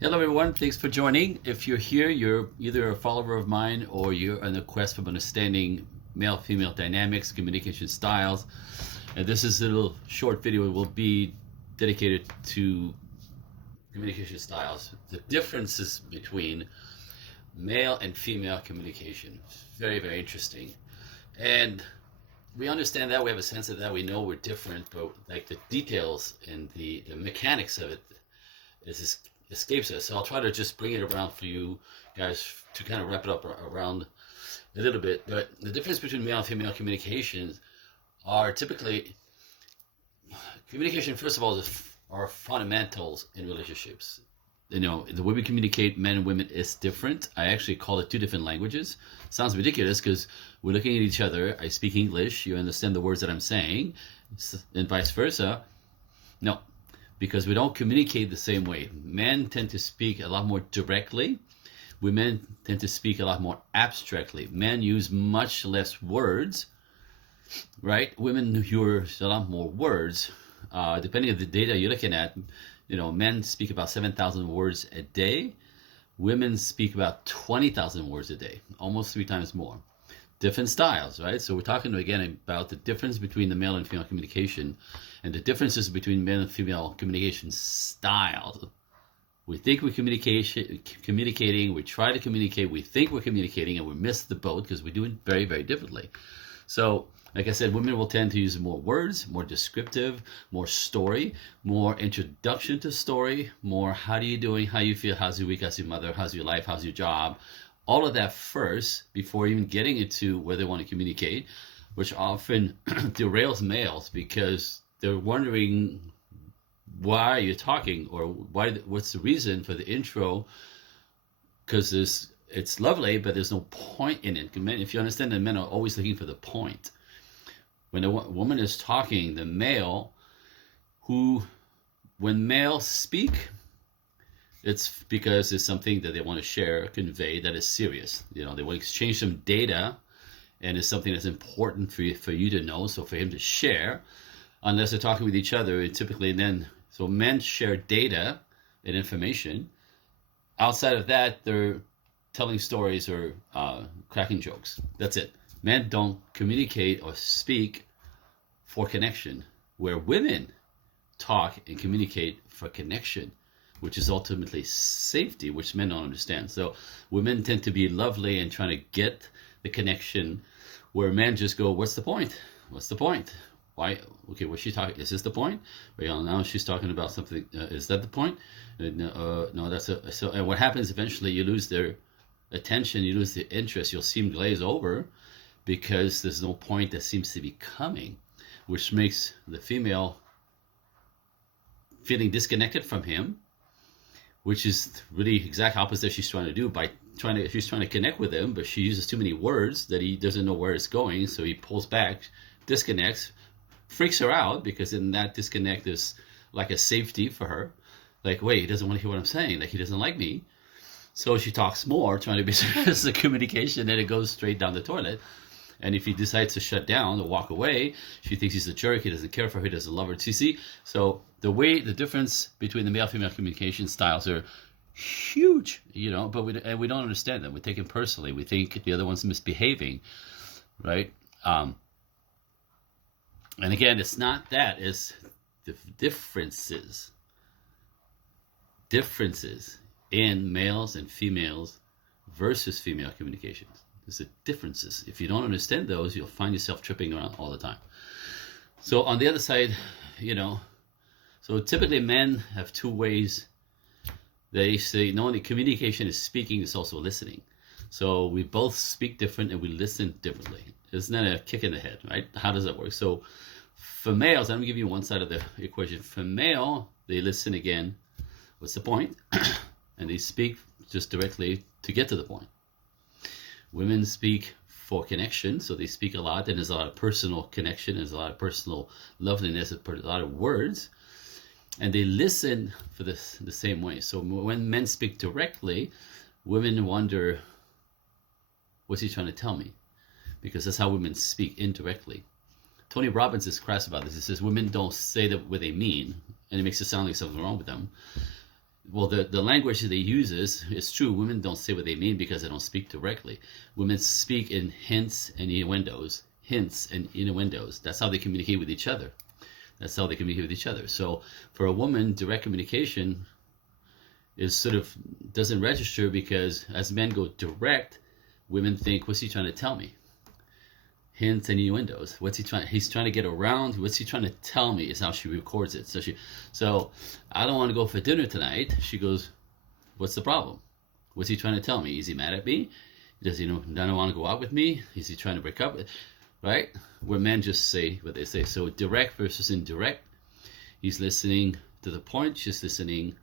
Hello, everyone. Thanks for joining. If you're here, you're either a follower of mine or you're on a quest for understanding male-female dynamics, communication styles. And this is a little short video. It will be dedicated to communication styles, the differences between male and female communication. Very, very interesting. And we understand that, we have a sense of that, we know we're different, but like the details and the mechanics of it is escapes us. So I'll try to just bring it around for you guys to kind of wrap it up around a little bit. But the difference between male and female communications are typically communication. First of all, are fundamentals in relationships. You know, the way we communicate, men and women, is different. I actually call it two different languages. Sounds ridiculous because we're looking at each other. I speak English. You understand the words that I'm saying, and vice versa. No, because we don't communicate the same way. Men tend to speak a lot more directly. Women tend to speak a lot more abstractly. Men use much less words, right? Women use a lot more words. Depending on the data you're looking at, you know, men speak about 7,000 words a day. Women speak about 20,000 words a day, almost 3 times more. Different styles, right? So we're talking again about the difference between the male and female communication and the differences between male and female communication styles. We think we're communicating, we try to communicate, we think we're communicating, and we miss the boat because we do it very, very differently. So, like I said, women will tend to use more words, more descriptive, more story, more introduction to story, more how are you doing, how you feel, how's your week, how's your mother, how's your life, how's your job. All of that first before even getting into where they want to communicate, which often derails males because they're wondering why you're talking or what's the reason for the intro, because it's lovely, but there's no point in it. If you understand that men are always looking for the point. When a woman is talking, the male when males speak, it's because it's something that they want to share, convey, that is serious. You know, they want to exchange some data, and it's something that's important for you to know, so for him to share, unless they're talking with each other, and typically then, so men share data and information. Outside of that, they're telling stories or cracking jokes. That's it. Men don't communicate or speak for connection, where women talk and communicate for connection, which is ultimately safety, which men don't understand. So women tend to be lovely and trying to get the connection, where men just go, what's the point? What's the point? Why? Okay, what's she talking? Is this the point? Well, now she's talking about something. Is that the point? No, that's a. So, and what happens eventually, you lose their attention, you lose their interest, you'll see them glaze over because there's no point that seems to be coming, which makes the female feeling disconnected from him, which is really exact opposite she's trying to do by she's trying to connect with him, but she uses too many words that he doesn't know where it's going, so he pulls back, disconnects, freaks her out because in that disconnect is like a safety for her. Like, wait, he doesn't want to hear what I'm saying, like he doesn't like me. So she talks more, trying to be serious in communication, and it goes straight down the toilet. And if he decides to shut down or walk away, she thinks he's a jerk, he doesn't care for her, he doesn't love her. So you see, so the difference between the male-female communication styles are huge, you know, but we don't understand them. We take it personally. We think the other one's misbehaving, right? And again, it's not that, it's the differences in males and females versus female communications. There's the differences. If you don't understand those, you'll find yourself tripping around all the time. So on the other side, you know, so typically men have 2 ways. They say not only communication is speaking, it's also listening. So we both speak different and we listen differently. Isn't that a kick in the head, right? How does that work? So for males, I'm going to give you one side of the equation. For male, they listen again. What's the point? And they speak just directly to get to the point. Women speak for connection, so they speak a lot, and there's a lot of personal connection, there's a lot of personal loveliness, a lot of words, and they listen for the same way. So when men speak directly, women wonder, what's he trying to tell me? Because that's how women speak, indirectly. Tony Robbins is crass about this. He says women don't say that what they mean, and it makes it sound like something's wrong with them. well, the language that they use is true. Women don't say what they mean because they don't speak directly. Women speak in hints and innuendos. Hints and innuendos. That's how they communicate with each other. That's how they communicate with each other. So for a woman, direct communication is sort of doesn't register because as men go direct, women think, what's he trying to tell me? Hints and innuendos. What's he trying? He's trying to get around. What's he trying to tell me? Is how she records it. So I don't want to go for dinner tonight. She goes, what's the problem? What's he trying to tell me? Is he mad at me? Does he not want to go out with me? Is he trying to break up? Right? Where men just say what they say. So direct versus indirect. He's listening to the point. She's listening.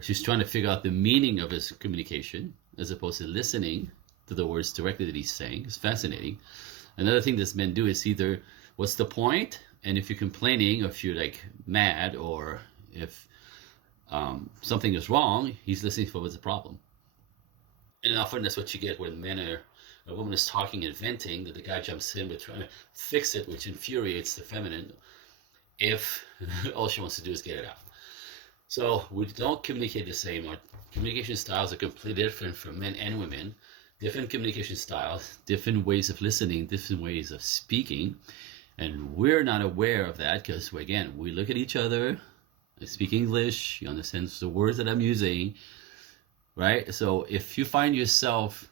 She's trying to figure out the meaning of his communication as opposed to listening to the words directly that he's saying. It's fascinating. Another thing that men do is either what's the point, and if you're complaining, or if you're like mad, or if something is wrong, he's listening for what's the problem. And often that's what you get when a woman is talking and venting, that the guy jumps in with trying to fix it, which infuriates the feminine if all she wants to do is get it out. So we don't communicate the same. Our communication styles are completely different for men and women. Different communication styles, different ways of listening, different ways of speaking. And we're not aware of that because, again, we look at each other, I speak English, you understand the words that I'm using, right? So if you find yourself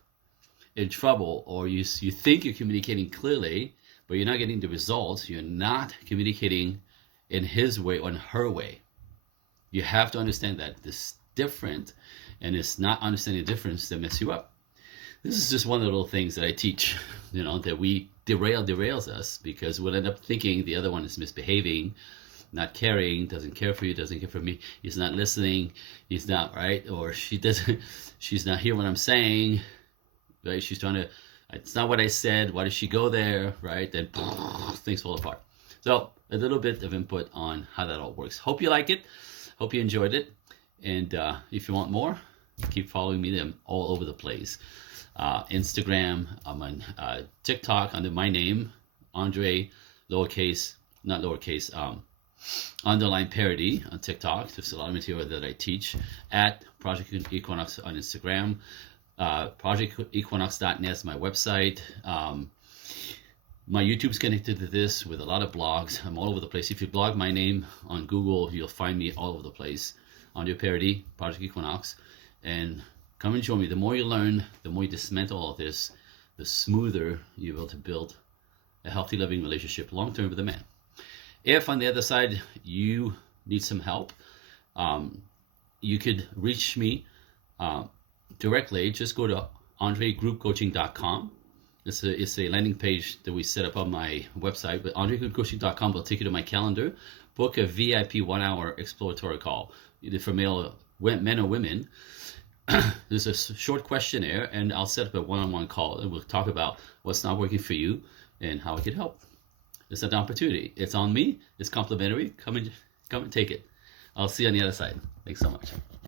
in trouble, or you think you're communicating clearly, but you're not getting the results, you're not communicating in his way or in her way. You have to understand that this is different, and it's not understanding the difference that messes you up. This is just one of the little things that I teach, that we derails us because we'll end up thinking the other one is misbehaving, not caring, doesn't care for you, doesn't care for me, he's not listening, he's not, right? Or she's not hearing what I'm saying, right? She's trying to, it's not what I said, why does she go there, right? Then things fall apart. So a little bit of input on how that all works. Hope you like it. Hope you enjoyed it. And if you want more, keep following me. I'm all over the place. Instagram, I'm on TikTok under my name, Andre, underline Paradis on TikTok. There's a lot of material that I teach at Project Equinox on Instagram. ProjectEquinox.net is my website. My YouTube's connected to this with a lot of blogs. I'm all over the place. If you blog my name on Google, you'll find me all over the place. Andre Paradis, Project Equinox. And come and join me. The more you learn, the more you dismantle all of this, the smoother you're able to build a healthy, loving relationship long-term with a man. If on the other side you need some help, you could reach me directly. Just go to andregroupcoaching.com. It's a landing page that we set up on my website, but andregroupcoaching.com will take you to my calendar. Book a VIP 1-hour exploratory call, either for men or women. There's a short questionnaire, and I'll set up a one-on-one call, and we'll talk about what's not working for you and how I can help. It's an opportunity. It's on me. It's complimentary. Come and take it. I'll see you on the other side. Thanks so much.